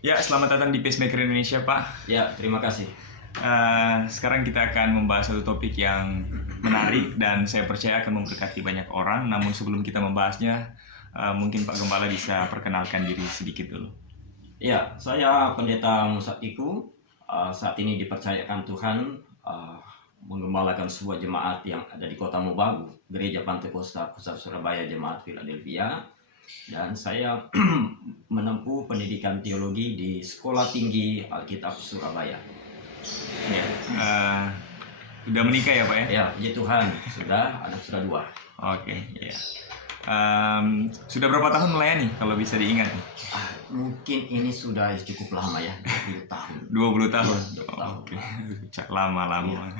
Ya, selamat datang di Pacemaker Indonesia, Pak. Ya, terima kasih. Sekarang kita akan membahas satu topik yang menarik dan saya percaya akan memberkati banyak orang. Namun sebelum kita membahasnya, mungkin Pak Gembala bisa perkenalkan diri sedikit dulu. Ya, saya Pendeta Musa Iku. Saat ini dipercayakan Tuhan menggembalakan sebuah jemaat yang ada di Kota Mobagu, Gereja Pantekosta Pusat Surabaya Jemaat Philadelphia. Dan saya menempuh pendidikan teologi di Sekolah Tinggi Alkitab Surabaya. Ya, sudah menikah ya, Pak ya? Ya, puji Tuhan, anak sudah 2. Oke, ya. Sudah berapa tahun melayani kalau bisa diingat? Mungkin ini sudah cukup lama ya, 20 tahun. 20 tahun. 20 tahun. Oke. Lama-lama.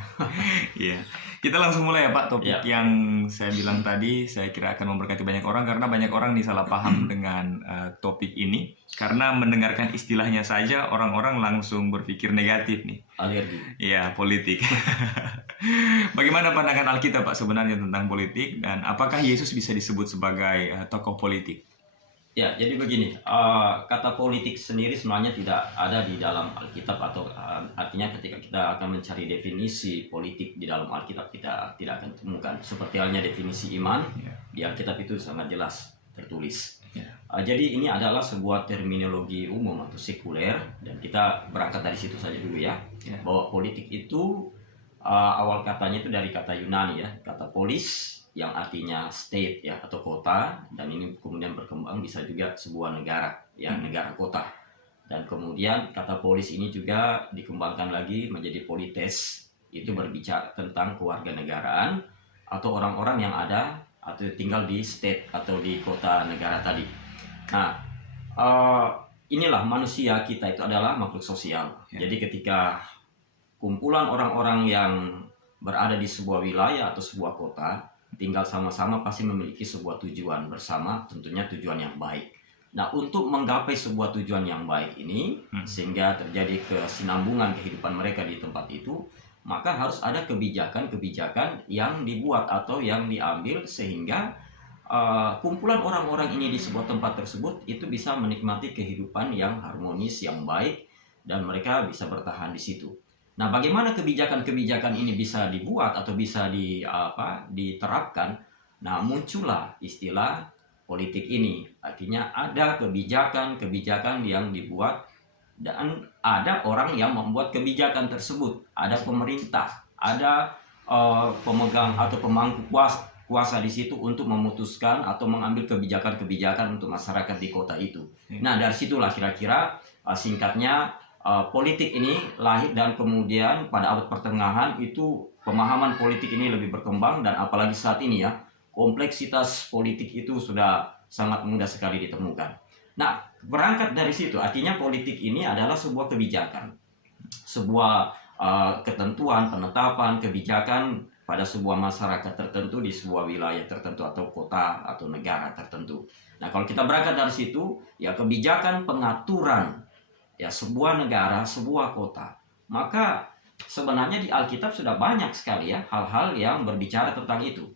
Iya. Kita langsung mulai ya Pak, topik yang saya bilang tadi, saya kira akan memberkati banyak orang karena banyak orang nih salah paham dengan topik ini. Karena mendengarkan istilahnya saja orang-orang langsung berpikir negatif nih. Alergi. Iya, politik. Bagaimana pandangan Alkitab Pak sebenarnya tentang politik dan apakah Yesus bisa disebut sebagai tokoh politik? Ya, jadi begini, kata politik sendiri sebenarnya tidak ada di dalam Alkitab atau artinya ketika kita akan mencari definisi politik di dalam Alkitab kita tidak akan temukan. Seperti halnya definisi iman, di Alkitab itu sangat jelas tertulis. Jadi ini adalah sebuah terminologi umum atau sekuler dan kita berangkat dari situ saja dulu ya. Bahwa politik itu awal katanya itu dari kata Yunani ya, kata polis yang artinya state ya atau kota, dan ini kemudian berkembang bisa juga sebuah negara ya, negara kota. Dan kemudian kata polis ini juga dikembangkan lagi menjadi polites, itu berbicara tentang kewarganegaraan atau orang-orang yang ada atau tinggal di state atau di kota negara tadi. Nah, inilah manusia kita itu adalah makhluk sosial. Jadi ketika kumpulan orang-orang yang berada di sebuah wilayah atau sebuah kota tinggal sama-sama pasti memiliki sebuah tujuan bersama, tentunya tujuan yang baik. Nah, untuk menggapai sebuah tujuan yang baik ini, sehingga terjadi kesinambungan kehidupan mereka di tempat itu, maka harus ada kebijakan-kebijakan yang dibuat atau yang diambil sehingga kumpulan orang-orang ini di sebuah tempat tersebut itu bisa menikmati kehidupan yang harmonis, yang baik, dan mereka bisa bertahan di situ. Nah, bagaimana kebijakan-kebijakan ini bisa dibuat atau bisa diterapkan? Nah, muncullah istilah politik ini. Artinya ada kebijakan-kebijakan yang dibuat dan ada orang yang membuat kebijakan tersebut. Ada pemerintah, ada pemegang atau pemangku kuasa di situ untuk memutuskan atau mengambil kebijakan-kebijakan untuk masyarakat di kota itu. Nah, dari situlah kira-kira singkatnya politik ini lahir, dan kemudian pada abad pertengahan itu pemahaman politik ini lebih berkembang, dan apalagi saat ini ya, kompleksitas politik itu sudah sangat mudah sekali ditemukan. Nah, berangkat dari situ artinya politik ini adalah sebuah kebijakan, sebuah ketentuan, penetapan kebijakan pada sebuah masyarakat tertentu di sebuah wilayah tertentu atau kota atau negara tertentu. Nah, kalau kita berangkat dari situ ya, kebijakan pengaturan ya sebuah negara, sebuah kota, maka sebenarnya di Alkitab sudah banyak sekali ya hal-hal yang berbicara tentang itu.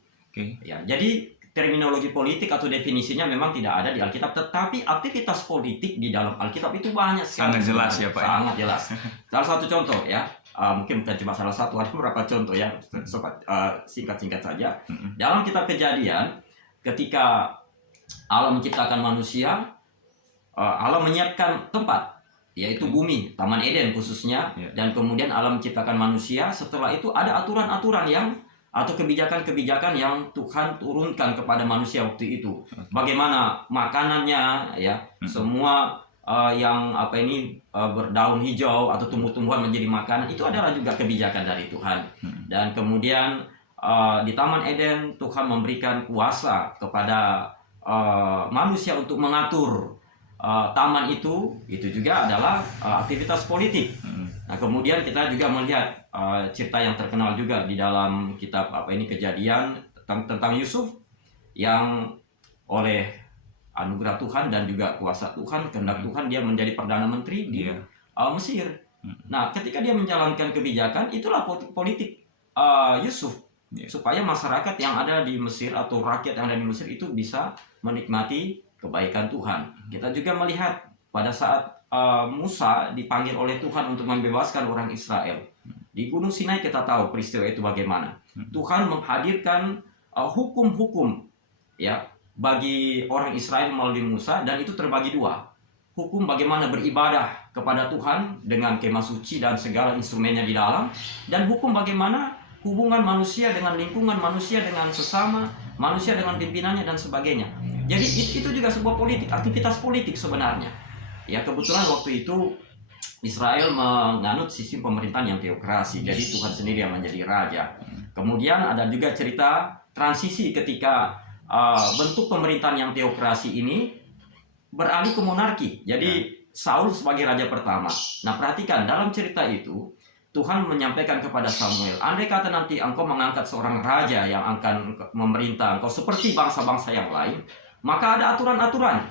Ya, jadi terminologi politik atau definisinya memang tidak ada di Alkitab, tetapi aktivitas politik di dalam Alkitab itu banyak sekali. Sangat jelas ya Pak. Sangat jelas. Salah satu contoh ya, mungkin bukan cuma salah satu, ada beberapa contoh ya, singkat-singkat saja. Dalam kitab Kejadian, ketika Allah menciptakan manusia, Allah menyiapkan tempat, yaitu bumi, Taman Eden khususnya, dan kemudian Allah menciptakan manusia. Setelah itu ada aturan-aturan yang atau kebijakan-kebijakan yang Tuhan turunkan kepada manusia waktu itu. Bagaimana makanannya ya, semua yang berdaun hijau atau tumbuh-tumbuhan menjadi makanan, itu adalah juga kebijakan dari Tuhan. Dan kemudian di Taman Eden Tuhan memberikan kuasa kepada manusia untuk mengatur taman itu juga adalah aktivitas politik. Nah, kemudian kita juga melihat cerita yang terkenal juga di dalam kitab Kejadian tentang Yusuf yang oleh anugerah Tuhan dan juga kuasa Tuhan, kehendak Tuhan, dia menjadi perdana menteri di Mesir. Nah, ketika dia menjalankan kebijakan, itulah politik Yusuf, supaya masyarakat yang ada di Mesir atau rakyat yang ada di Mesir itu bisa menikmati kebaikan Tuhan. Kita juga melihat pada saat Musa dipanggil oleh Tuhan untuk membebaskan orang Israel. Di Gunung Sinai kita tahu peristiwa itu bagaimana. Tuhan menghadirkan hukum-hukum ya bagi orang Israel melalui Musa, dan itu terbagi dua. Hukum bagaimana beribadah kepada Tuhan dengan kemah suci dan segala instrumennya di dalam, dan hukum bagaimana hubungan manusia dengan lingkungan, manusia dengan sesama, manusia dengan pimpinannya dan sebagainya. Jadi itu juga sebuah politik, aktivitas politik sebenarnya. Ya, kebetulan waktu itu Israel menganut sistem pemerintahan yang teokrasi, jadi Tuhan sendiri yang menjadi raja. Kemudian ada juga cerita transisi ketika bentuk pemerintahan yang teokrasi ini beralih ke monarki. Jadi Saul sebagai raja pertama. Nah, perhatikan dalam cerita itu Tuhan menyampaikan kepada Samuel, andai kata nanti engkau mengangkat seorang raja yang akan memerintah engkau seperti bangsa-bangsa yang lain, maka ada aturan-aturan.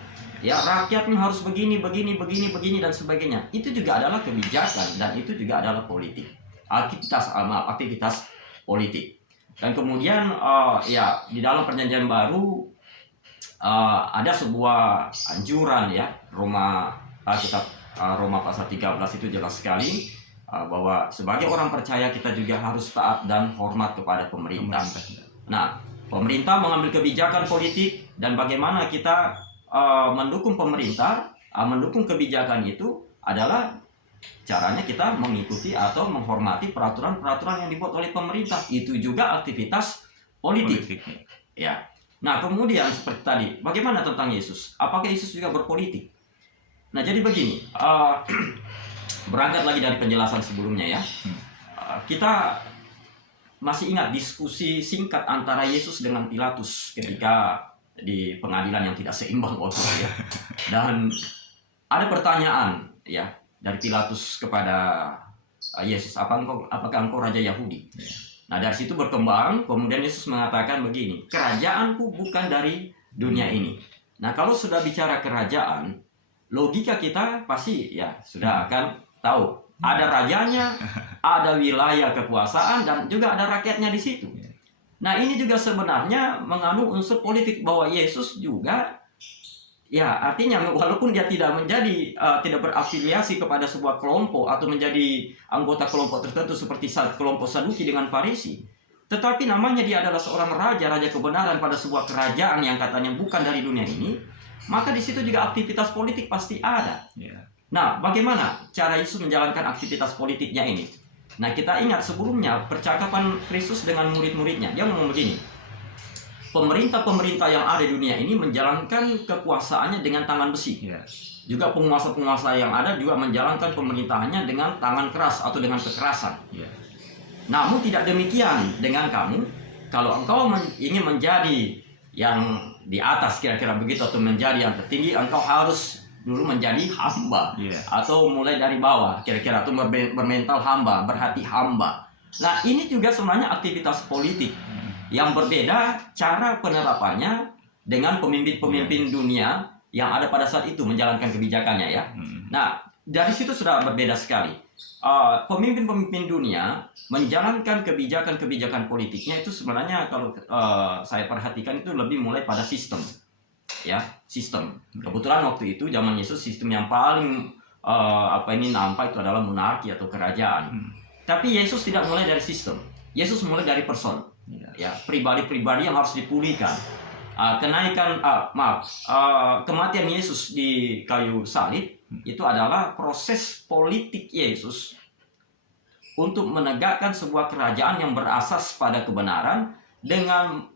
Ya, rakyatnya harus begini, dan sebagainya. Itu juga adalah kebijakan, dan itu juga adalah politik. Aktivitas politik. Dan kemudian ya di dalam perjanjian baru ada sebuah anjuran ya, kitab Roma pasal 13 itu jelas sekali bahwa sebagai orang percaya kita juga harus taat dan hormat kepada pemerintah. Nah, pemerintah mengambil kebijakan politik, dan bagaimana kita mendukung pemerintah, mendukung kebijakan itu adalah caranya kita mengikuti atau menghormati peraturan-peraturan yang dibuat oleh pemerintah. Itu juga aktivitas politik. Ya. Nah, kemudian seperti tadi, bagaimana tentang Yesus? Apakah Yesus juga berpolitik? Nah, jadi begini, berangkat lagi dari penjelasan sebelumnya ya. Kita masih ingat diskusi singkat antara Yesus dengan Pilatus ketika di pengadilan yang tidak seimbang waktu ya. Dan ada pertanyaan ya dari Pilatus kepada Yesus, apakah engkau raja Yahudi? Nah, dari situ berkembang, kemudian Yesus mengatakan begini, kerajaanku bukan dari dunia ini. Nah, kalau sudah bicara kerajaan, logika kita pasti ya sudah akan tahu ada rajanya, ada wilayah kekuasaan, dan juga ada rakyatnya di situ. Nah, ini juga sebenarnya mengandung unsur politik, bahwa Yesus juga ya artinya walaupun dia tidak berafiliasi kepada sebuah kelompok atau menjadi anggota kelompok tertentu seperti kelompok Saduki dengan Farisi, tetapi namanya dia adalah seorang raja kebenaran pada sebuah kerajaan yang katanya bukan dari dunia ini, maka di situ juga aktivitas politik pasti ada. Nah, bagaimana cara Yesus menjalankan aktivitas politiknya ini? Nah, kita ingat sebelumnya percakapan Kristus dengan murid-muridnya. Dia ngomong begini, pemerintah-pemerintah yang ada di dunia ini menjalankan kekuasaannya dengan tangan besi. Juga penguasa-penguasa yang ada juga menjalankan pemerintahannya dengan tangan keras atau dengan kekerasan. Namun tidak demikian dengan kamu. Kalau engkau ingin menjadi yang di atas kira-kira begitu, atau menjadi yang tertinggi, engkau harus dulu menjadi hamba, atau mulai dari bawah kira-kira, atau bermental hamba, berhati hamba. Nah, ini juga sebenarnya aktivitas politik yang berbeda cara penerapannya dengan pemimpin-pemimpin dunia yang ada pada saat itu menjalankan kebijakannya ya. Nah, dari situ sudah berbeda sekali. Pemimpin-pemimpin dunia menjalankan kebijakan-kebijakan politiknya itu sebenarnya kalau saya perhatikan itu lebih mulai pada sistem. Ya, sistem. Kebetulan waktu itu zaman Yesus sistem yang paling nampak itu adalah monarki atau kerajaan. Tapi Yesus tidak mulai dari sistem. Yesus mulai dari person. Ya, pribadi-pribadi yang harus dipulihkan. Kematian Yesus di kayu salib itu adalah proses politik Yesus untuk menegakkan sebuah kerajaan yang berasas pada kebenaran dengan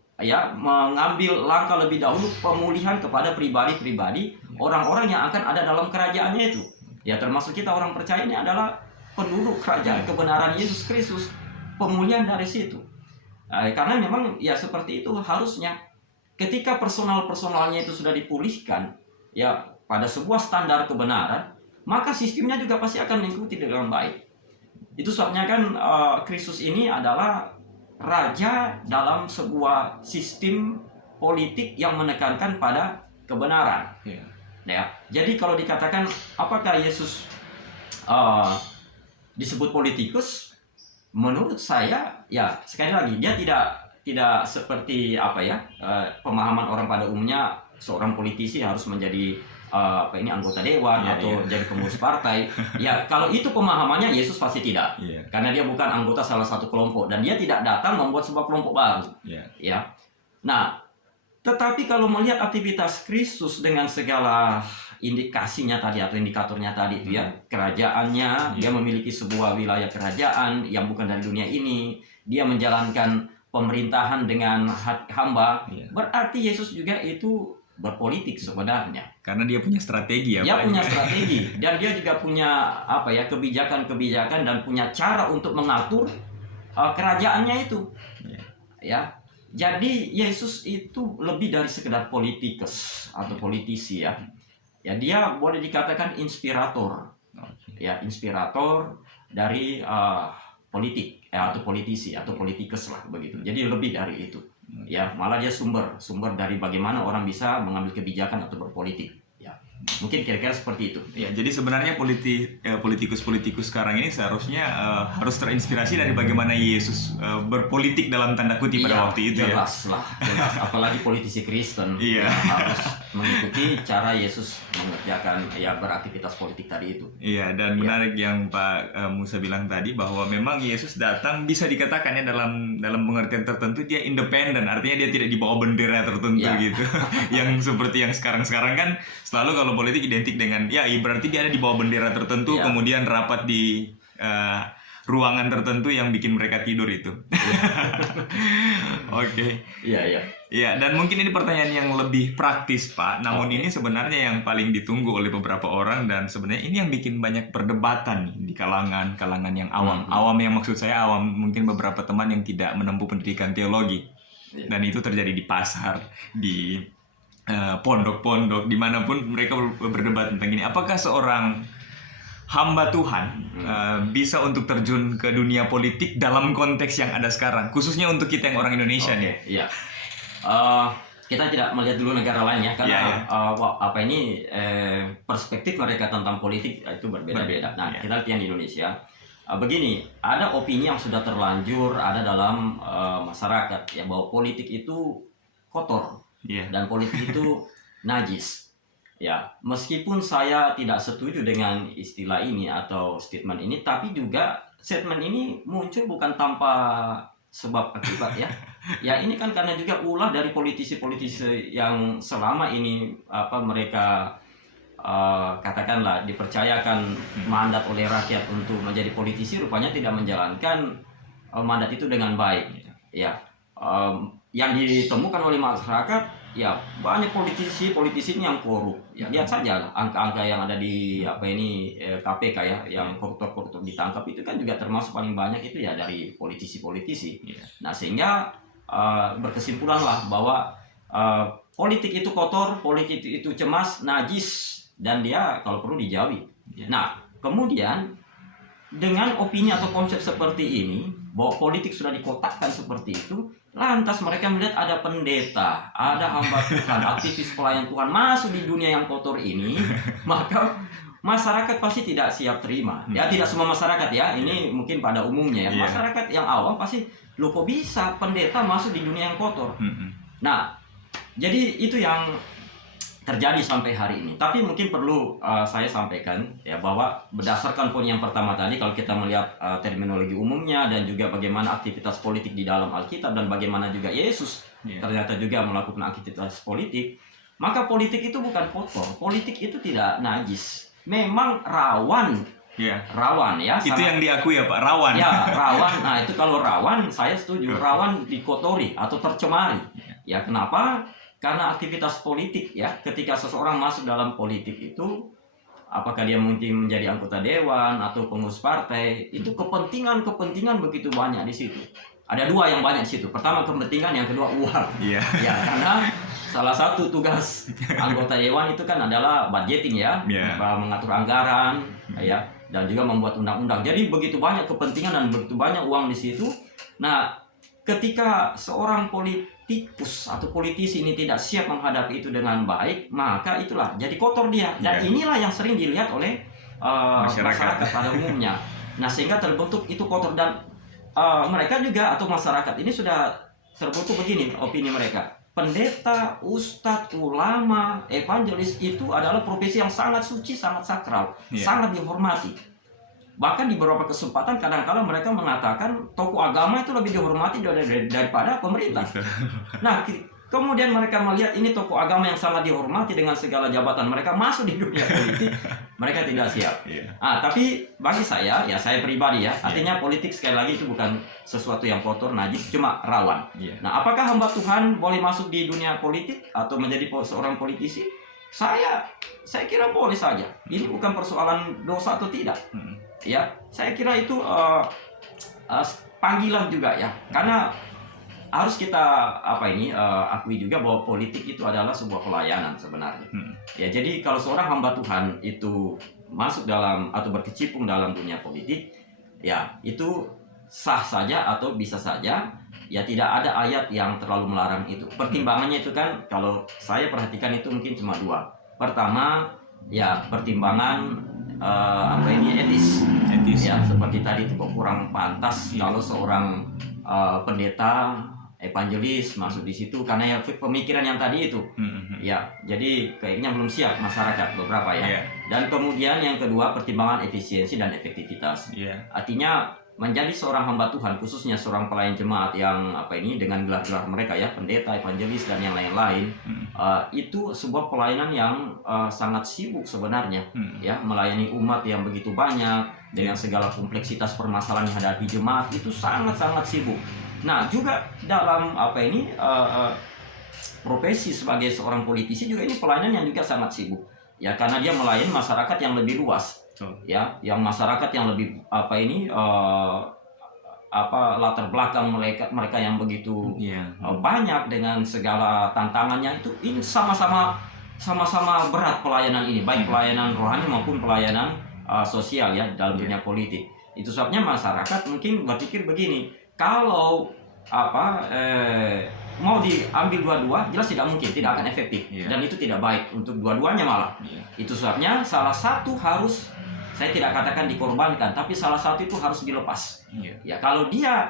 mengambil langkah lebih dahulu pemulihan kepada pribadi-pribadi orang-orang yang akan ada dalam kerajaannya itu. Ya, termasuk kita orang percaya ini adalah penduduk kerajaan kebenaran Yesus Kristus. Pemulihan dari situ. Karena memang ya seperti itu harusnya. Ketika personalnya itu sudah dipulihkan ya pada sebuah standar kebenaran, maka sistemnya juga pasti akan mengikuti dengan baik. Itu sebabnya kan Kristus ini adalah raja dalam sebuah sistem politik yang menekankan pada kebenaran. Ya, jadi kalau dikatakan apakah Yesus disebut politikus, menurut saya ya sekali lagi dia tidak seperti pemahaman orang pada umumnya seorang politisi harus menjadi anggota dewan atau jadi pengurus partai. Ya kalau itu pemahamannya, Yesus pasti tidak, karena dia bukan anggota salah satu kelompok dan dia tidak datang membuat sebuah kelompok baru. Ya, nah tetapi kalau melihat aktivitas Kristus dengan segala indikasinya tadi atau indikatornya tadi itu ya, kerajaannya, dia memiliki sebuah wilayah kerajaan yang bukan dari dunia ini, dia menjalankan pemerintahan dengan hamba, berarti Yesus juga itu berpolitik sebenarnya. Karena dia punya strategi ya. Dia punya strategi dan dia juga punya kebijakan-kebijakan dan punya cara untuk mengatur kerajaannya itu. Ya. Jadi Yesus itu lebih dari sekedar politikus atau politisi ya. Ya, dia boleh dikatakan inspirator. Ya, inspirator dari politik atau politisi atau politikus lah begitu. Jadi lebih dari itu. Ya, malah dia sumber dari bagaimana orang bisa mengambil kebijakan atau berpolitik. Ya, mungkin kira-kira seperti itu. Ya, jadi sebenarnya politikus sekarang ini seharusnya harus terinspirasi dari bagaimana Yesus berpolitik dalam tanda kutip pada waktu itu jelas. Apalagi politisi Kristen harus mengikuti cara Yesus mengerjakan beraktivitas politik tadi itu. Iya, dan menarik yang Pak Musa bilang tadi bahwa memang Yesus datang bisa dikatakannya dalam pengertian tertentu dia independen, artinya dia tidak di bawah bendera tertentu gitu. Yang seperti yang sekarang kan selalu kalau politik identik dengan berarti dia ada di bawah bendera tertentu, kemudian rapat di ruangan tertentu yang bikin mereka tidur itu. Oke. Iya, dan mungkin ini pertanyaan yang lebih praktis, Pak. Namun ini sebenarnya yang paling ditunggu oleh beberapa orang dan sebenarnya ini yang bikin banyak perdebatan nih di kalangan yang awam. Awam yang maksud saya awam mungkin beberapa teman yang tidak menempuh pendidikan teologi. Dan itu terjadi di pasar, di pondok-pondok, dimanapun mereka berdebat tentang ini. Apakah seorang hamba Tuhan bisa untuk terjun ke dunia politik dalam konteks yang ada sekarang, khususnya untuk kita yang orang Indonesia nih? Iya. Kita tidak melihat dulu negara lain ya, karena perspektif mereka tentang politik itu berbeda-beda. Nah, kita lihat yang di Indonesia. Begini, ada opini yang sudah terlanjur ada dalam masyarakat ya, bahwa politik itu kotor dan politik itu najis. Ya, meskipun saya tidak setuju dengan istilah ini atau statement ini, tapi juga statement ini muncul bukan tanpa sebab akibat ya. Ya, ini kan karena juga ulah dari politisi-politisi yang selama ini mereka katakanlah dipercayakan mandat oleh rakyat untuk menjadi politisi, rupanya tidak menjalankan mandat itu dengan baik. Ya, yang ditemukan oleh masyarakat ya banyak politisi yang korup. Ya, lihat saja angka-angka yang ada di KPK ya, yang koruptor ditangkap itu kan juga termasuk paling banyak itu ya dari politisi-politisi. Nah, sehingga berkesimpulanlah bahwa politik itu kotor, politik itu cemas, najis, dan dia kalau perlu dijauhi. Nah, kemudian dengan opini atau konsep seperti ini, bahwa politik sudah dikotakkan seperti itu, lantas mereka melihat ada pendeta, ada hamba Tuhan, aktivis pelayan Tuhan masuk di dunia yang kotor ini, maka masyarakat pasti tidak siap terima. Ya, tidak semua masyarakat ya, ini mungkin pada umumnya ya. Masyarakat yang awam pasti, loh kok bisa pendeta masuk di dunia yang kotor? Nah, jadi itu yang terjadi sampai hari ini. Tapi mungkin perlu saya sampaikan ya, bahwa berdasarkan poin yang pertama tadi, kalau kita melihat terminologi umumnya dan juga bagaimana aktivitas politik di dalam Alkitab dan bagaimana juga Yesus ternyata juga melakukan aktivitas politik, maka politik itu bukan kotor, politik itu tidak najis, memang rawan. Rawan ya. Itu yang diakui ya Pak, rawan. Ya, rawan. Nah, itu kalau rawan saya setuju, rawan dikotori atau tercemari. Ya, kenapa? Karena aktivitas politik ya, ketika seseorang masuk dalam politik itu, apakah dia mungkin menjadi anggota dewan atau pengurus partai, itu kepentingan begitu banyak di situ. Ada dua yang banyak di situ. Pertama kepentingan, yang kedua uang. Ya, karena salah satu tugas anggota dewan itu kan adalah budgeting ya, mengatur anggaran ya, dan juga membuat undang-undang. Jadi begitu banyak kepentingan dan begitu banyak uang di situ. Nah, ketika seorang politikus atau politisi ini tidak siap menghadapi itu dengan baik, maka itulah jadi kotor dia. Dan inilah yang sering dilihat oleh masyarakat pada umumnya. Nah, sehingga terbentuk itu kotor, dan mereka juga atau masyarakat ini sudah terbentuk begini opini mereka. pendeta, ustadz, ulama, evangelis itu adalah profesi yang sangat suci, sangat sakral, sangat dihormati. Bahkan di beberapa kesempatan kadang-kala mereka mengatakan tokoh agama itu lebih dihormati daripada pemerintah. Nah, kemudian mereka melihat ini tokoh agama yang sangat dihormati dengan segala jabatan mereka masuk di dunia politik, mereka tidak siap. Tapi bagi saya, ya saya pribadi ya, artinya politik sekali lagi itu bukan sesuatu yang kotor, najis, cuma rawan. Nah, apakah hamba Tuhan boleh masuk di dunia politik atau menjadi seorang politisi? Saya kira boleh saja. Ini bukan persoalan dosa atau tidak. Ya, saya kira itu panggilan juga ya, karena harus kita akui juga bahwa politik itu adalah sebuah pelayanan sebenarnya. Ya, jadi kalau seorang hamba Tuhan itu masuk dalam atau berkecimpung dalam dunia politik, ya itu sah saja atau bisa saja. Ya, tidak ada ayat yang terlalu melarang itu. Pertimbangannya itu kan kalau saya perhatikan itu mungkin cuma dua. Pertama, ya pertimbangan etis ya, seperti tadi itu kok kurang pantas kalau seorang pendeta evangelis masuk di situ karena ya pemikiran yang tadi itu ya, jadi kayaknya belum siap masyarakat beberapa ya. Dan kemudian yang kedua, pertimbangan efisiensi dan efektivitas. Artinya menjadi seorang hamba Tuhan, khususnya seorang pelayan jemaat yang dengan gelar-gelar mereka ya, pendeta, evangelis dan yang lain-lain, itu sebuah pelayanan yang sangat sibuk sebenarnya, ya, melayani umat yang begitu banyak dengan segala kompleksitas permasalahan yang hadapi jemaat, itu sangat-sangat sibuk. Nah, juga dalam profesi sebagai seorang politisi juga ini pelayanan yang juga sangat sibuk, ya, karena dia melayani masyarakat yang lebih luas. Ya, yang masyarakat yang lebih latar belakang mereka yang begitu banyak dengan segala tantangannya itu, ini sama-sama berat pelayanan ini, baik pelayanan rohani maupun pelayanan sosial ya dalam dunia politik. Itu sebabnya masyarakat mungkin berpikir begini, kalau mau diambil dua-dua, jelas tidak mungkin, tidak akan efektif, dan itu tidak baik untuk dua-duanya malah. Itu sebabnya salah satu harus, saya tidak katakan dikorbankan, tapi salah satu itu harus dilepas. Ya, kalau dia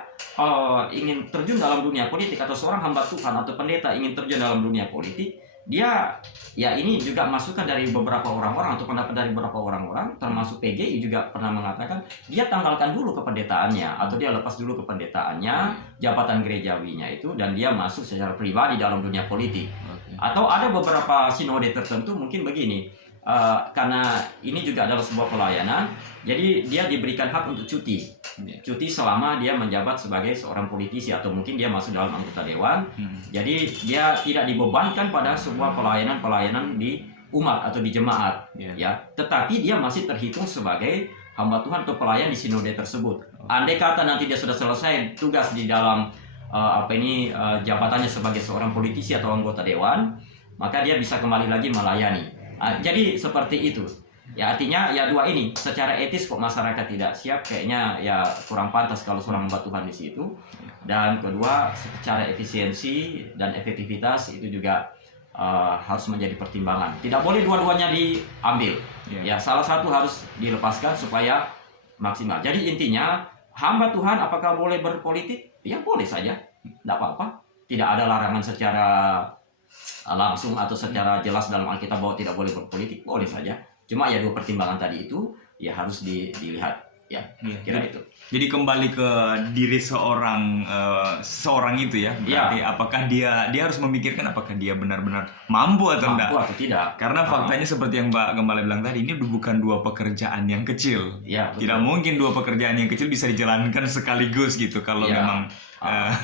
ingin terjun dalam dunia politik, atau seorang hamba Tuhan atau pendeta ingin terjun dalam dunia politik, dia ya ini juga masukan dari beberapa orang-orang atau pendapat dari beberapa orang-orang, termasuk PGI juga pernah mengatakan dia tanggalkan dulu kependetaannya atau dia lepas dulu kependetaannya, jabatan gerejawinya itu, dan dia masuk secara pribadi dalam dunia politik. Atau ada beberapa sinode tertentu mungkin begini, karena ini juga adalah sebuah pelayanan, jadi dia diberikan hak untuk cuti selama dia menjabat sebagai seorang politisi atau mungkin dia masuk dalam anggota dewan. Jadi dia tidak dibebankan pada sebuah pelayanan di umat atau di jemaat, ya, tetapi dia masih terhitung sebagai hamba Tuhan atau pelayan di sinode tersebut. Andai kata nanti dia sudah selesai tugas di dalam jabatannya sebagai seorang politisi atau anggota dewan, maka dia bisa kembali lagi melayani. Jadi seperti itu. Ya, artinya ya dua ini secara etis kok masyarakat tidak siap, kayaknya ya kurang pantas kalau seorang hamba Tuhan di situ. Dan kedua, secara efisiensi dan efektivitas itu juga harus menjadi pertimbangan. Tidak boleh dua-duanya diambil. Ya, salah satu harus dilepaskan supaya maksimal. Jadi intinya, hamba Tuhan apakah boleh berpolitik? Ya boleh saja, tidak apa-apa. Tidak ada larangan secara langsung atau secara jelas dalam Alkitab bahwa tidak boleh berpolitik, boleh saja. Cuma ya dua pertimbangan tadi itu ya harus dilihat, ya, kira itu. Jadi kembali ke diri seorang itu ya. Berarti apakah dia harus memikirkan apakah dia benar-benar mampu atau tidak. Karena faktanya seperti yang Mbak Gembala bilang tadi, ini bukan dua pekerjaan yang kecil. Ya, tidak mungkin dua pekerjaan yang kecil bisa dijalankan sekaligus gitu kalau memang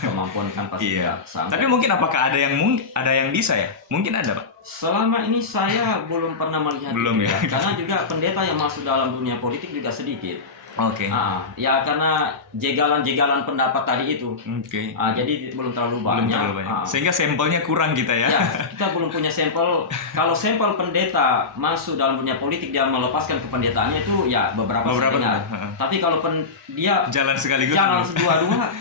kemampuan kan pasti sampai. Tapi mungkin apakah ada yang bisa ya? Mungkin ada, Pak. Selama ini saya belum pernah melihat. Belum ya. Karena juga pendeta yang masuk dalam dunia politik juga sedikit. Ya karena jegalan-jegalan pendapat tadi itu. Jadi belum terlalu banyak. Sehingga sampelnya kurang kita ya. Kita belum punya sampel. Kalau sampel pendeta masuk dalam dunia politik, dia melepaskan kependetaannya itu ya beberapa dengar. Tapi kalau dia jalan sekaligus, jalan dua-dua,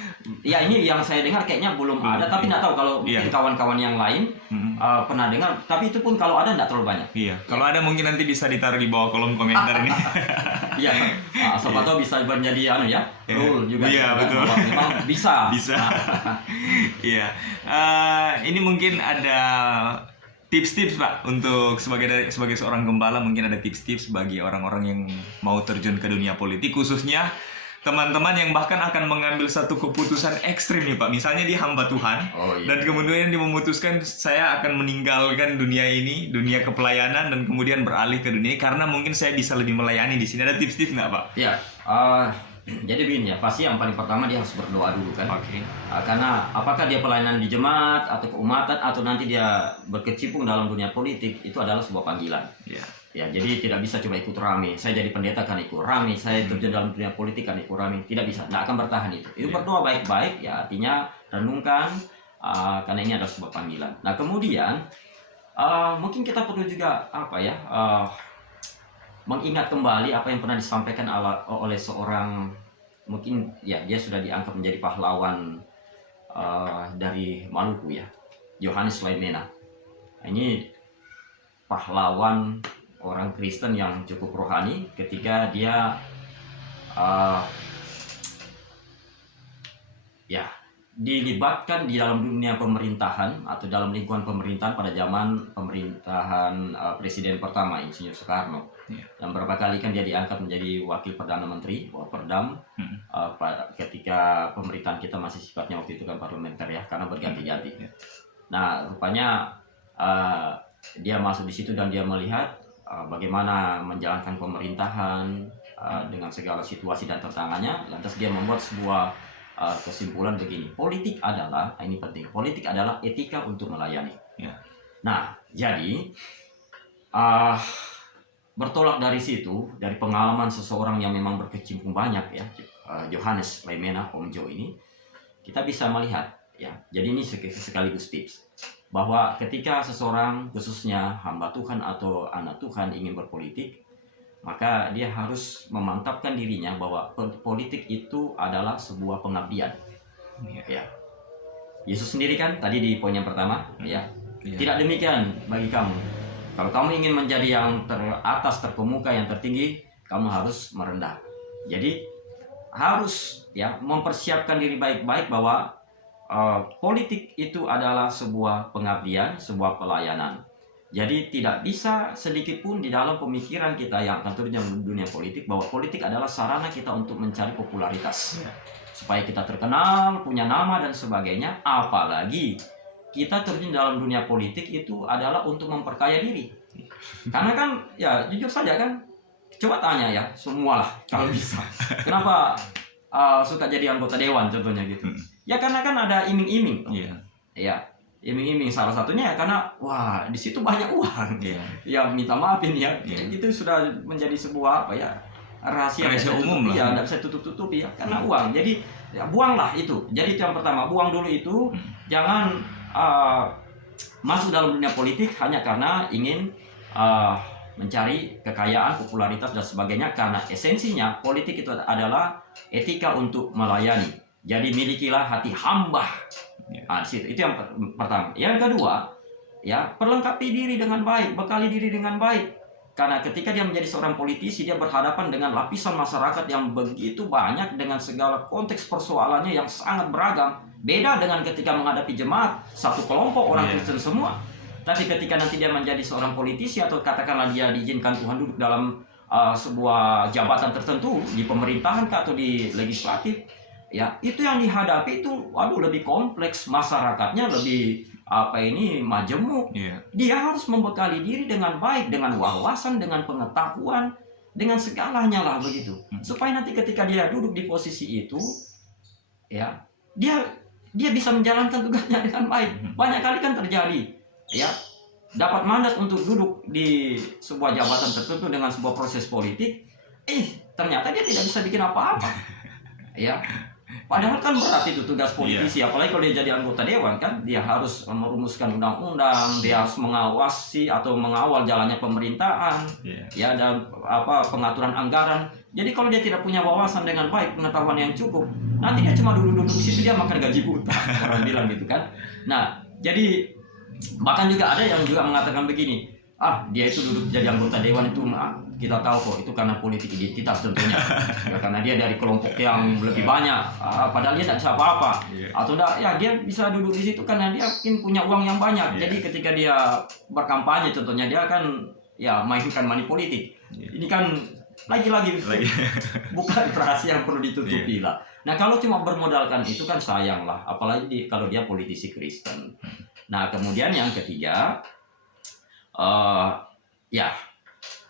ya ini yang saya dengar kayaknya belum ada. Tapi nggak tahu kalau mungkin kawan-kawan yang lain pernah dengar. Tapi itu pun kalau ada nggak terlalu banyak. Kalau ada mungkin nanti bisa ditaruh di bawah kolom komentar ini. Iya, siapa tahu bisa menjadi rule juga. Iya, betul. Bahwa memang bisa. Bisa. Iya. Ini mungkin ada tips-tips Pak untuk sebagai seorang gembala, mungkin ada tips-tips bagi orang-orang yang mau terjun ke dunia politik, khususnya teman-teman yang bahkan akan mengambil satu keputusan ekstrim nih Pak. Misalnya dia hamba Tuhan, dan kemudian dia memutuskan saya akan meninggalkan dunia ini, dunia kepelayanan, dan kemudian beralih ke dunia ini karena mungkin saya bisa lebih melayani di sini. Ada tips-tips nggak Pak? Ya, jadi begini ya, pasti yang paling pertama dia harus berdoa dulu kan. Oke. Karena apakah dia pelayanan di jemaat atau keumatan atau nanti dia berkecimpung dalam dunia politik, itu adalah sebuah panggilan. Iya. Ya, jadi tidak bisa coba ikut rame. Saya jadi pendeta kan ikut rame, saya terjun dalam dunia politik kan ikut rame. Tidak bisa, nggak akan bertahan itu. Itu berdoa baik-baik, ya artinya renungkan, karena ini adalah sebuah panggilan. Nah kemudian mungkin kita perlu juga mengingat kembali apa yang pernah disampaikan oleh seorang, mungkin ya dia sudah diangkat menjadi pahlawan dari Maluku ya, Yohanes Waimena. Ini pahlawan orang Kristen yang cukup rohani ketika dia dilibatkan di dalam dunia pemerintahan atau dalam lingkungan pemerintahan pada zaman pemerintahan Presiden pertama Insinyur Soekarno. Dan beberapa kali kan dia diangkat menjadi wakil perdana menteri, Perdam, ketika pemerintahan kita masih sifatnya waktu itu kan parlementer ya, karena berganti-ganti. Nah rupanya dia masuk di situ dan dia melihat bagaimana menjalankan pemerintahan dengan segala situasi dan tantangannya. Lantas dia membuat sebuah kesimpulan begini, politik adalah, ini penting, politik adalah etika untuk melayani. Nah jadi bertolak dari situ, dari pengalaman seseorang yang memang berkecimpung banyak ya, Yohanes Waimena, Om Jo ini, kita bisa melihat ya. Jadi ini sekaligus tips bahwa ketika seseorang, khususnya hamba Tuhan atau anak Tuhan, ingin berpolitik, maka dia harus memantapkan dirinya bahwa politik itu adalah sebuah pengabdian. Ya. Yesus sendiri kan tadi di poin yang pertama, ya, tidak demikian bagi kamu. Kalau kamu ingin menjadi yang teratas, terkemuka, yang tertinggi, kamu harus merendah. Jadi harus ya mempersiapkan diri baik-baik bahwa politik itu adalah sebuah pengabdian, sebuah pelayanan. Jadi tidak bisa sedikit pun di dalam pemikiran kita yang akan terjun dalam dunia politik bahwa politik adalah sarana kita untuk mencari popularitas. Supaya kita terkenal, punya nama dan sebagainya. Apalagi kita terjun dalam dunia politik itu adalah untuk memperkaya diri. Karena kan ya jujur saja kan, coba tanya ya semualah kalau bisa. Kenapa suka jadi anggota dewan contohnya gitu? Ya karena kan ada iming-iming. Ya, iming-iming salah satunya ya karena wah di situ banyak uang. Ya minta maaf ini ya. Itu sudah menjadi sebuah rahasia umum lah. Ya tidak bisa tutup-tutupi ya karena uang. Jadi ya buanglah itu. Jadi itu yang pertama, buang dulu itu. Jangan masuk dalam dunia politik hanya karena ingin mencari kekayaan, popularitas dan sebagainya, karena esensinya politik itu adalah etika untuk melayani. Jadi milikilah hati hamba. Di situ. Itu yang pertama. Yang kedua, ya perlengkapi diri dengan baik, bekali diri dengan baik. Karena ketika dia menjadi seorang politisi, dia berhadapan dengan lapisan masyarakat yang begitu banyak dengan segala konteks persoalannya yang sangat beragam. Beda dengan ketika menghadapi jemaat, satu kelompok orang Kristen semua. Tapi ketika nanti dia menjadi seorang politisi atau katakanlah dia diizinkan Tuhan duduk dalam sebuah jabatan tertentu di pemerintahan atau di legislatif, ya itu yang dihadapi itu lebih kompleks, masyarakatnya lebih majemuk. Dia harus membekali diri dengan baik, dengan wawasan, dengan pengetahuan, dengan segalanya lah begitu, supaya nanti ketika dia duduk di posisi itu, ya dia bisa menjalankan tugasnya dengan baik. Banyak kali kan terjadi, ya dapat mandat untuk duduk di sebuah jabatan tertentu dengan sebuah proses politik, ternyata dia tidak bisa bikin apa-apa, ya. Padahal kan berat itu tugas politisi, apalagi kalau dia jadi anggota dewan kan, dia harus merumuskan undang-undang, dia harus mengawasi atau mengawal jalannya pemerintahan, ya dan pengaturan anggaran. Jadi kalau dia tidak punya wawasan dengan baik, pengetahuan yang cukup, nanti dia cuma duduk-duduk di situ, dia makan gaji buta, orang bilang gitu kan. Nah, jadi bahkan juga ada yang juga mengatakan begini, dia itu duduk jadi anggota dewan itu kita tahu kok itu karena politik identitas contohnya. Ya, karena dia dari kelompok yang lebih banyak, padahal dia tidak bisa apa-apa. Atau enggak, ya dia bisa duduk di situ karena dia mungkin punya uang yang banyak. Jadi ketika dia berkampanye contohnya dia akan ya mainkan money politik. Ini kan lagi-lagi bukan rahasia yang perlu ditutupi lah. Nah, kalau cuma bermodalkan itu kan sayang lah, apalagi kalau dia politisi Kristen. Nah, kemudian yang ketiga, ya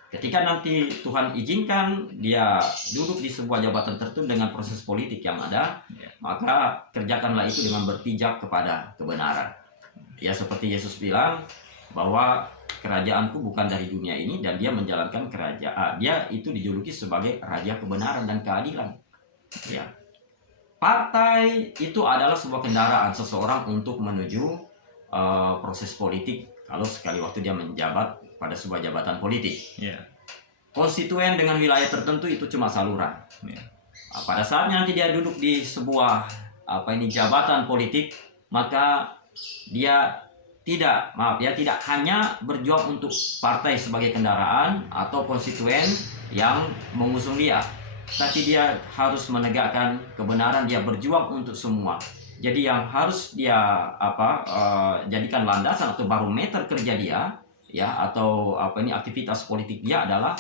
ketika nanti Tuhan izinkan dia duduk di sebuah jabatan tertentu dengan proses politik yang ada, maka kerjakanlah itu dengan berpijak kepada kebenaran. Ya seperti Yesus bilang bahwa kerajaanku bukan dari dunia ini, dan dia menjalankan kerajaan. Dia itu dijuluki sebagai raja kebenaran dan keadilan. Ya. Partai itu adalah sebuah kendaraan seseorang untuk menuju proses politik kalau sekali waktu dia menjabat pada sebuah jabatan politik. Konstituen dengan wilayah tertentu itu cuma saluran. Pada saat nanti dia duduk di sebuah jabatan politik, maka dia tidak hanya berjuang untuk partai sebagai kendaraan atau konstituen yang mengusung dia, tapi dia harus menegakkan kebenaran, dia berjuang untuk semua. Jadi yang harus dia jadikan landasan atau barometer kerja dia, ya, atau aktivitas politik dia adalah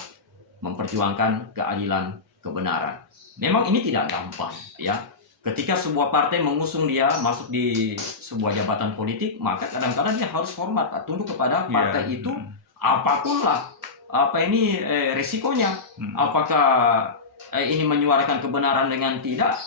memperjuangkan keadilan, kebenaran. Memang ini tidak gampang, ya. Ketika sebuah partai mengusung dia masuk di sebuah jabatan politik, maka kadang-kadang dia harus hormat, tunduk kepada partai itu, apapun lah resikonya. Apakah ini menyuarakan kebenaran dengan tidak,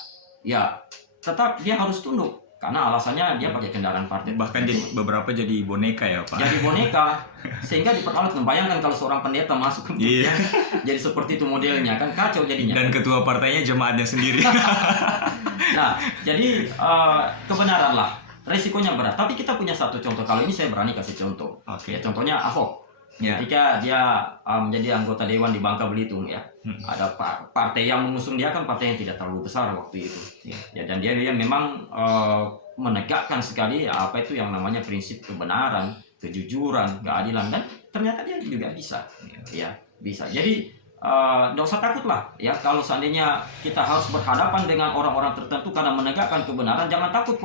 ya tetap dia harus tunduk karena alasannya dia pakai kendaraan partai. Bahkan beberapa jadi boneka ya Pak. Jadi boneka, sehingga diperlaut. Membayangkan kalau seorang pendeta masuk jadi seperti itu modelnya, kan kacau jadinya. Dan ketua partainya jemaatnya sendiri. Nah, jadi kebenaran lah, resikonya berat. Tapi kita punya satu contoh. Kalau ini saya berani kasih contoh. Ya, contohnya Ahok. Ketika dia menjadi anggota dewan di Bangka Belitung, ya, ada partai yang mengusung dia, kan partai yang tidak terlalu besar waktu itu. Ya, dan dia memang menegakkan sekali apa itu yang namanya prinsip kebenaran, kejujuran, keadilan, dan ternyata dia juga bisa. Ya, bisa. Jadi nggak usah takut lah, ya, kalau seandainya kita harus berhadapan dengan orang-orang tertentu karena menegakkan kebenaran. Jangan takut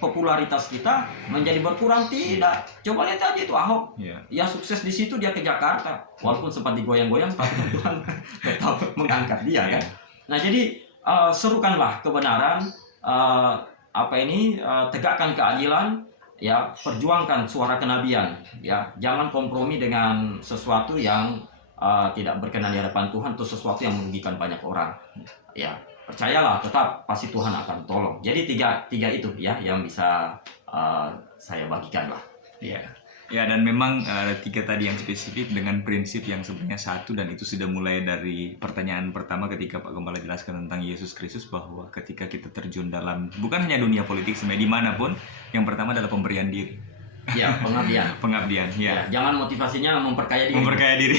popularitas kita menjadi berkurang, tidak. Coba lihat aja itu Ahok, ya sukses di situ, dia ke Jakarta walaupun sempat digoyang-goyang, tapi Tuhan tetap mengangkat dia, kan. Nah, jadi serukanlah kebenaran, tegakkan keadilan, ya, perjuangkan suara kenabian, ya, jangan kompromi dengan sesuatu yang tidak berkenan di hadapan Tuhan atau sesuatu yang merugikan banyak orang. Ya, percayalah, tetap pasti Tuhan akan tolong. Jadi tiga itu, ya, yang bisa saya bagikan lah. Ya, dan memang tiga tadi yang spesifik dengan prinsip yang sebenarnya satu, dan itu sudah mulai dari pertanyaan pertama ketika Pak Gembala jelaskan tentang Yesus Kristus, bahwa ketika kita terjun dalam bukan hanya dunia politik, sebenarnya dimanapun, yang pertama adalah pemberian diri. Ya, pengabdian, ya. Jangan motivasinya memperkaya diri.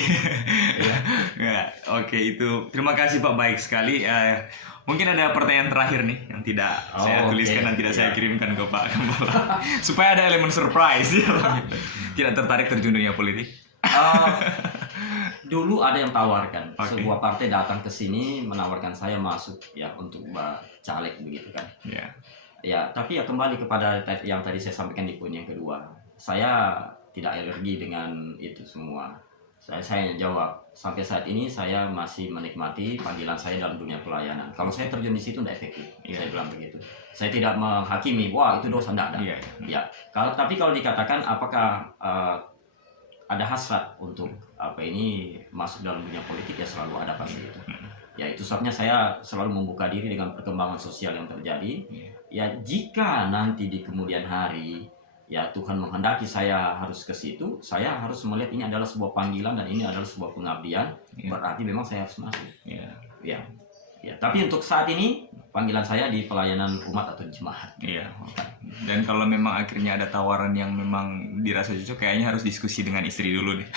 Ya, oke, itu. Terima kasih Pak, baik sekali. Mungkin ada pertanyaan terakhir nih yang tidak saya tuliskan dan tidak saya kirimkan ke Pak Gembala supaya ada elemen surprise. Tidak tertarik terjun dunia politik? Dulu ada yang tawarkan, sebuah partai datang ke sini menawarkan saya masuk, ya, untuk caleg begitu, kan. Ya, tapi ya kembali kepada yang tadi saya sampaikan di poin yang kedua. Saya tidak alergi dengan itu semua. Saya jawab, sampai saat ini saya masih menikmati panggilan saya dalam dunia pelayanan. Kalau saya terjun di situ tidak efektif, saya bilang begitu. Saya tidak menghakimi, wah itu dosa, tidak ada. Ya, tapi kalau dikatakan apakah ada hasrat untuk masuk dalam dunia politik, ya selalu ada pasti itu. Ya, itu sebabnya saya selalu membuka diri dengan perkembangan sosial yang terjadi. Ya, jika nanti di kemudian hari, ya, Tuhan menghendaki saya harus ke situ, saya harus melihat ini adalah sebuah panggilan dan ini adalah sebuah pengabdian. Berarti memang saya harus masuk. Ya. Tapi untuk saat ini panggilan saya di pelayanan umat atau jemaat. Dan kalau memang akhirnya ada tawaran yang memang dirasa cocok, kayaknya harus diskusi dengan istri dulu nih.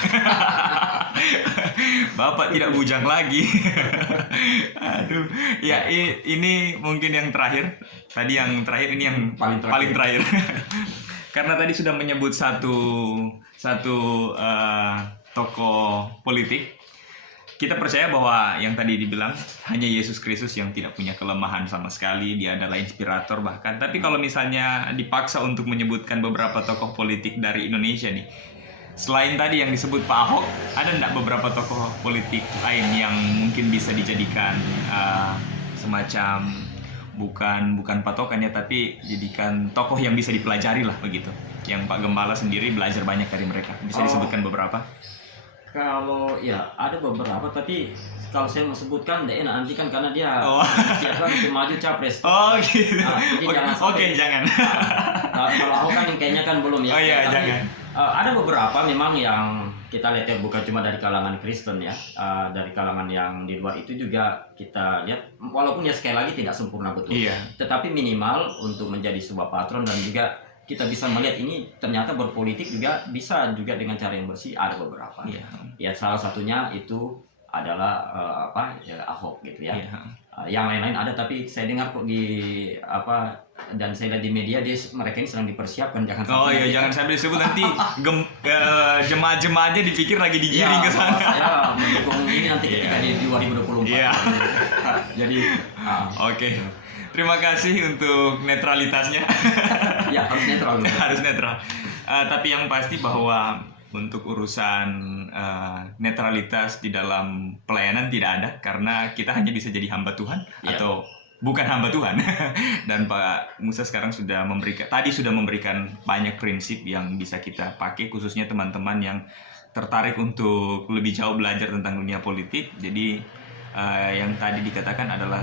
Bapak tidak bujang lagi. Aduh. Ya, ini mungkin yang terakhir. Tadi yang terakhir, ini yang paling terakhir. Karena tadi sudah menyebut satu tokoh politik, kita percaya bahwa yang tadi dibilang hanya Yesus Kristus yang tidak punya kelemahan sama sekali, dia adalah inspirator bahkan. Tapi kalau misalnya dipaksa untuk menyebutkan beberapa tokoh politik dari Indonesia nih, selain tadi yang disebut Pak Ahok, ada enggak beberapa tokoh politik lain yang mungkin bisa dijadikan semacam bukan patokan ya, tapi jadikan tokoh yang bisa dipelajari lah begitu. Yang Pak Gembala sendiri belajar banyak dari mereka. Bisa disebutkan beberapa? Kalau ya ada beberapa, tapi kalau saya mau sebutkan tidak enak nanti kan, karena dia siapkan untuk maju capres. Oh gitu. Jadi jangan. Kalau Ahok kan kayaknya kan belum ya. Oh iya, tapi, jangan. Ada beberapa memang yang kita lihat ya, bukan cuma dari kalangan Kristen ya, dari kalangan yang di luar itu juga kita lihat, walaupun ya sekali lagi tidak sempurna betul. Iya. Tetapi minimal untuk menjadi sebuah patron, dan juga kita bisa melihat ini ternyata berpolitik juga bisa juga dengan cara yang bersih, ada beberapa. Iya. Ya salah satunya itu adalah Ahok gitu ya. Iya. Yang lain-lain ada, tapi saya dengar kok dan saya lihat di media mereka ini sedang dipersiapkan, jangan sampai. Oh iya, jangan sampai disebut nanti jemaah-jemaahnya dipikir lagi digiring ke sana. Saya mendukung ini nanti ketika di 2024. Iya. Jadi oke. Terima kasih untuk netralitasnya. Ya, harus netral. Harus netral. Tapi yang pasti bahwa untuk urusan netralitas di dalam pelayanan tidak ada, karena kita hanya bisa jadi hamba Tuhan atau bukan hamba Tuhan. Dan Pak Musa sekarang sudah memberikan banyak prinsip yang bisa kita pakai, khususnya teman-teman yang tertarik untuk lebih jauh belajar tentang dunia politik. Jadi yang tadi dikatakan adalah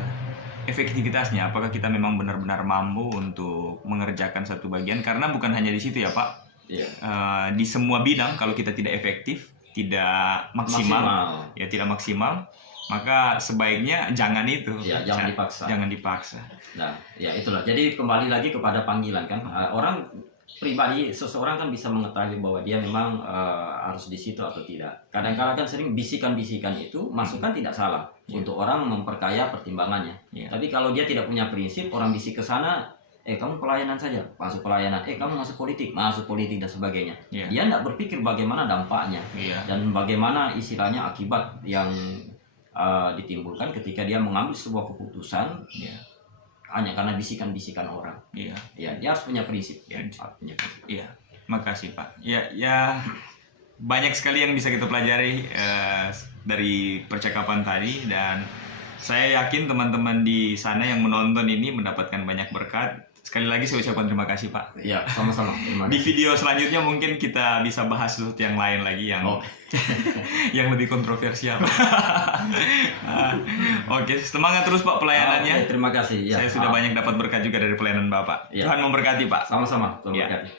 efektivitasnya, apakah kita memang benar-benar mampu untuk mengerjakan satu bagian, karena bukan hanya di situ ya Pak. Di semua bidang kalau kita tidak efektif, tidak maksimal. Ya tidak maksimal, maka sebaiknya jangan itu. Ya, jangan dipaksa. Nah, ya itulah. Jadi kembali lagi kepada panggilan kan. Orang pribadi, seseorang kan bisa mengetahui bahwa dia memang harus di situ atau tidak. Kadang-kadang kan sering bisikan-bisikan itu, masukan tidak salah untuk orang memperkaya pertimbangannya. Tapi kalau dia tidak punya prinsip, orang bisik ke sana, kamu pelayanan saja, masuk pelayanan, kamu masuk politik dan sebagainya. Dia tidak berpikir bagaimana dampaknya dan bagaimana istilahnya akibat yang ditimbulkan ketika dia mengambil sebuah keputusan hanya karena bisikan-bisikan orang. Ya, dia harus punya prinsip. Iya, makasih Pak. Ya, banyak sekali yang bisa kita pelajari dari percakapan tadi, dan saya yakin teman-teman di sana yang menonton ini mendapatkan banyak berkat. Sekali lagi saya ucapkan terima kasih Pak. Ya, sama-sama. Di video selanjutnya mungkin kita bisa bahas sesuatu yang lain lagi yang yang lebih kontroversial. Oke, semangat terus Pak pelayanannya. Terima kasih. Saya sudah banyak dapat berkat juga dari pelayanan Bapak. Tuhan memberkati Pak. Sama-sama. Tuhan memberkati.